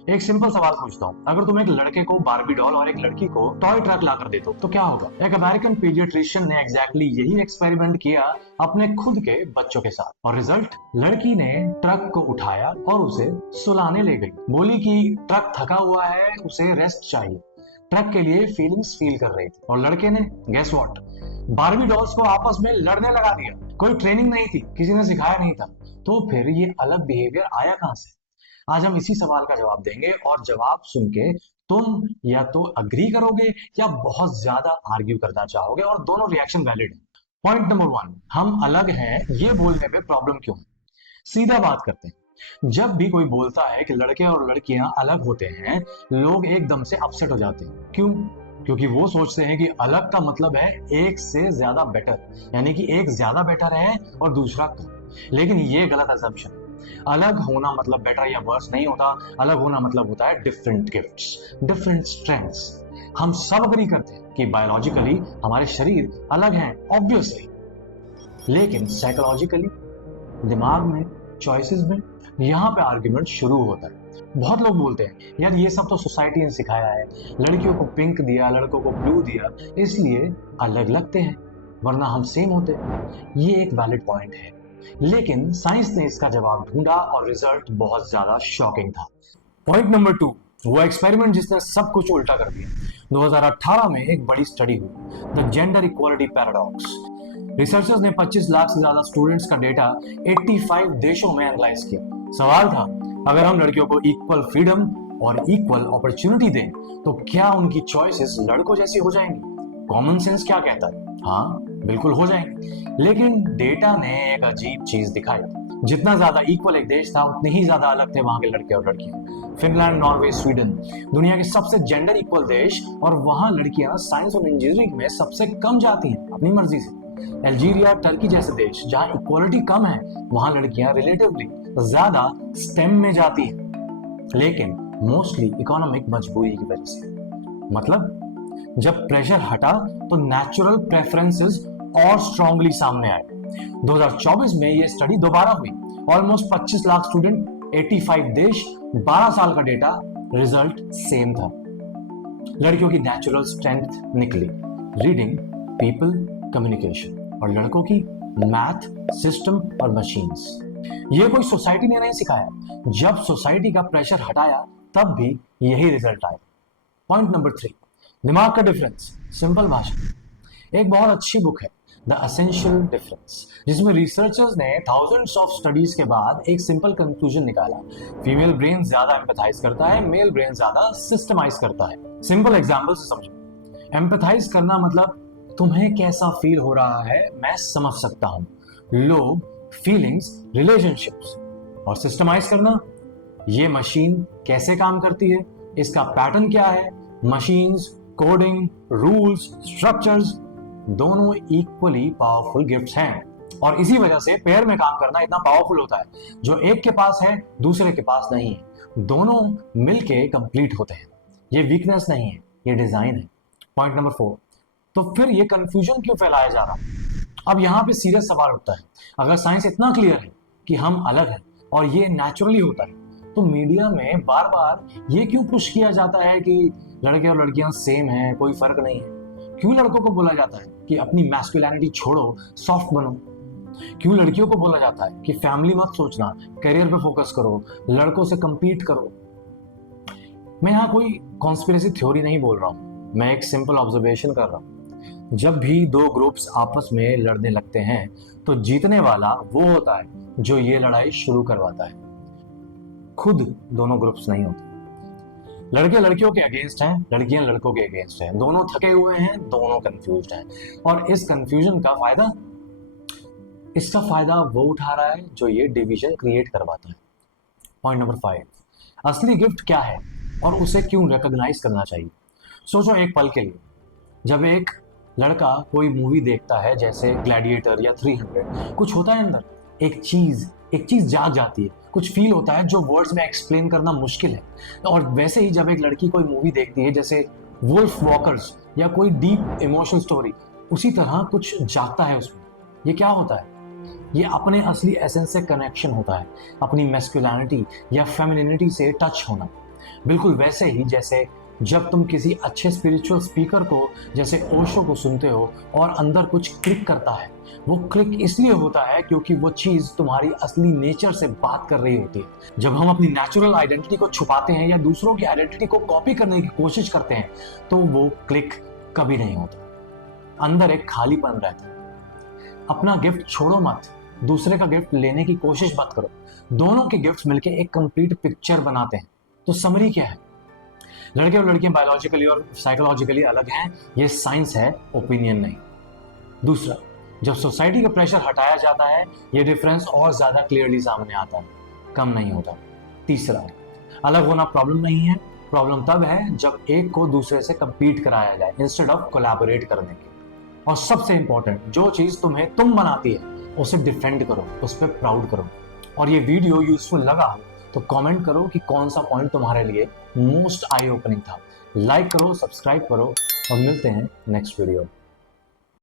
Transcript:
एक सिंपल सवाल पूछता हूँ, अगर तुम एक लड़के को बारबी डॉल और एक लड़की को टॉय ट्रक लाकर दे दो तो क्या होगा? एक अमेरिकन पीडियाट्रिशियन ने एग्जैक्टली यही एक्सपेरिमेंट किया अपने खुद के बच्चों के साथ, और रिजल्ट, लड़की ने ट्रक को उठाया और उसे सुलाने ले गई। बोली कि ट्रक थका हुआ है, उसे रेस्ट चाहिए। ट्रक के लिए फीलिंग्स फील कर रही थी, और लड़के ने गेस व्हाट, बारबी डॉल्स को आपस में लड़ने लगा दिया। कोई ट्रेनिंग नहीं थी, किसी ने सिखाया नहीं था, तो फिर ये अलग बिहेवियर आया कहां से? आज हम इसी सवाल का जवाब देंगे, और जवाब सुन के तुम या तो अग्री करोगे या बहुत ज्यादा आर्ग्यू करना चाहोगे, और दोनों रिएक्शन वैलिड है। पॉइंट नंबर 1, हम अलग हैं ये बोलने पे प्रॉब्लम क्यों है? सीधा बात करते हैं। जब भी कोई बोलता है कि लड़के और लड़कियां अलग होते हैं, लोग एकदम से अपसेट हो जाते हैं। क्यों? क्योंकि वो सोचते हैं कि अलग का मतलब है एक से ज्यादा बेटर, यानी कि एक ज्यादा बेटर है और दूसरा कम। लेकिन ये गलत असम्पशन। अलग होना मतलब बेटर या वर्स नहीं होता। अलग होना मतलब होता है डिफरेंट गिफ्ट्स, डिफरेंट स्ट्रेंथ्स। हम सब अग्री करते हैं कि बायोलॉजिकली हमारे शरीर अलग हैं, ऑब्वियसली, लेकिन साइकोलॉजिकली, दिमाग में, चॉइसेस में, यहाँ पे आर्ग्यूमेंट शुरू होता है। बहुत लोग बोलते हैं यार ये सब तो सोसाइटी ने सिखाया है, लड़कियों को पिंक दिया, लड़कों को ब्लू दिया, इसलिए अलग लगते हैं, वरना हम सेम होते हैं। ये एक वैलिड पॉइंट है, लेकिन साइंस ने इसका जवाब ढूंढा और रिजल्ट बहुत ज्यादा शॉकिंग था। पॉइंट नंबर 2, वो एक्सपेरिमेंट जिसने सब कुछ उल्टा कर दिया। 2018 में एक बड़ी स्टडी हुई, the gender equality paradox. Researchers ने 25 लाख से ज्यादा स्टूडेंट्स का डेटा 85 देशों में एनालाइज किया। सवाल था, अगर हम लड़कियों को इक्वल फ्रीडम और इक्वल अपॉर्चुनिटी दें तो क्या उनकी चॉइसेस लड़कों जैसी हो जाएंगी? कॉमन सेंस क्या कहता है? हाँ, बिल्कुल हो जाएंगे। लेकिन डेटा ने एक अजीब चीज दिखाई, जितना ज्यादा इक्वल एक देश था उतने ही ज्यादा अलग थे वहां के लड़के और लड़कियां। फिनलैंड, नॉर्वे, स्वीडन, दुनिया के सबसे जेंडर इक्वल देश, और वहां लड़कियां साइंस और इंजीनियरिंग में सबसे कम जाती हैं अपनी मर्जी से। अल्जीरिया, टर्की जैसे देश जहां इक्वालिटी कम है, वहां लड़कियां रिलेटिवली ज्यादा स्टेम में जाती हैं, लेकिन मोस्टली इकोनॉमिक मजबूरी की वजह से। मतलब जब प्रेशर हटा तो नेचुरल प्रेफरेंसेस और स्ट्रांगली सामने आए। 2024 में यह स्टडी दोबारा हुई, ऑलमोस्ट 25 लाख स्टूडेंट, 85 देश, 12 साल का डेटा, रिजल्ट सेम था। लड़कियों की नेचुरल स्ट्रेंथ निकली, रीडिंग, पीपल, कम्युनिकेशन, और लड़कों की मैथ, सिस्टम और मशीन्स। ये कोई सोसाइटी ने नहीं सिखाया, जब सोसाइटी का प्रेशर हटाया तब भी यही रिजल्ट आया। पॉइंट नंबर 3, दिमाग का डिफरेंस, सिंपल भाषा। एक बहुत अच्छी बुक है, द एसेंशियल डिफरेंस, जिसमें रिसर्चर्स ने थाउजेंड्स ऑफ स्टडीज के बाद एक सिंपल कंक्लूजन निकाला। फीमेल ब्रेन ज्यादा एम्पैथाइज करता है, मेल ब्रेन ज्यादा सिस्टमाइज करता है। सिंपल एग्जांपल से समझो। एम्पैथाइज करना मतलब तुम्हें कैसा फील हो रहा है मैं समझ सकता हूं, लोग, फीलिंग्स, रिलेशनशिप्स। और सिस्टमाइज करना, ये मशीन कैसे काम करती है, इसका पैटर्न क्या है। मशीन्स, कोडिंग, रूल्स, स्ट्रक्चर्स, दोनों इक्वली पावरफुल गिफ्ट्स हैं, और इसी वजह से पेयर में काम करना इतना पावरफुल होता है। जो एक के पास है दूसरे के पास नहीं है, दोनों मिलके कंप्लीट होते हैं। ये वीकनेस नहीं है, ये डिजाइन है। पॉइंट नंबर 4, तो फिर ये कंफ्यूजन क्यों फैलाया जा रहा है? अब यहाँ पे सीरियस सवाल उठता है, अगर साइंस इतना क्लियर है कि हम अलग हैं और ये नेचुरली होता है, तो मीडिया में बार बार ये क्यों पुश किया जाता है कि लड़के और लड़कियां सेम हैं, कोई फर्क नहीं है? क्यों लड़कों को बोला जाता है कि अपनी मैस्कुलिनिटी छोड़ो, सॉफ्ट बनो? क्यों लड़कियों को बोला जाता है कि फैमिली मत सोचना, करियर पे फोकस करो, लड़कों से compete करो? मैं यहाँ कोई कॉन्स्पिरेसी थ्योरी नहीं बोल रहा हूँ, मैं एक सिंपल ऑब्जर्वेशन कर रहा हूँ। जब भी दो ग्रुप्स आपस में लड़ने लगते हैं तो जीतने वाला वो होता है जो ये लड़ाई शुरू करवाता है, खुद दोनों ग्रुप्स नहीं होते। लड़के लड़कियों के अगेंस्ट हैं, लड़कियां लड़कों के अगेंस्ट हैं, दोनों थके हुए हैं, दोनों कंफ्यूज्ड हैं, और इस कंफ्यूजन का फायदा, इसका फायदा वो उठा रहा है जो ये डिवीजन क्रिएट करवाता है। पॉइंट नंबर 5, असली गिफ्ट क्या है और उसे क्यों रिकॉग्नाइज करना चाहिए? सोचो एक पल के लिए, जब एक लड़का कोई मूवी देखता है जैसे ग्लैडिएटर या 300, कुछ होता है अंदर, एक चीज जाग जाती है, कुछ फील होता है जो वर्ड्स में एक्सप्लेन करना मुश्किल है। और वैसे ही जब एक लड़की कोई मूवी देखती है जैसे वुल्फ वॉकर्स या कोई डीप इमोशनल स्टोरी, उसी तरह कुछ जागता है उसमें। ये क्या होता है? ये अपने असली एसेंस से कनेक्शन होता है, अपनी मैस्कुलिनिटी या फेमिनिनिटी से टच होना। बिल्कुल वैसे ही जैसे जब तुम किसी अच्छे स्पिरिचुअल स्पीकर को जैसे ओशो को सुनते हो और अंदर कुछ क्लिक करता है। वो क्लिक इसलिए होता है क्योंकि वो चीज तुम्हारी असली नेचर से बात कर रही होती है। जब हम अपनी नेचुरल आइडेंटिटी को छुपाते हैं या दूसरों की आइडेंटिटी को कॉपी करने की कोशिश करते हैं तो वो क्लिक कभी नहीं होता। अंदर एक खालीपन रहता है। अपना गिफ्ट छोड़ो मत, दूसरे का गिफ्ट लेने की कोशिश मत करो। दोनों के गिफ्ट मिलके एक कंप्लीट पिक्चर बनाते हैं। तो समरी क्या है? लड़के और लड़कियां बायोलॉजिकली और साइकोलॉजिकली अलग हैं, ये साइंस है, ओपिनियन नहीं। दूसरा, जब सोसाइटी का प्रेशर हटाया जाता है ये डिफरेंस और ज्यादा क्लियरली सामने आता है, कम नहीं होता। तीसरा, अलग होना प्रॉब्लम नहीं है, प्रॉब्लम तब है जब एक को दूसरे से कंपीट कराया जाए इंस्टेड ऑफ कोलैबोरेट करने के। और सबसे इंपॉर्टेंट, जो चीज तुम्हें तुम बनाती है उसे डिफेंड करो, उस पर प्राउड करो। और ये वीडियो यूजफुल लगा हो तो कमेंट करो कि कौन सा पॉइंट तुम्हारे लिए मोस्ट आई ओपनिंग था। लाइक करो, सब्सक्राइब करो और मिलते हैं नेक्स्ट वीडियो।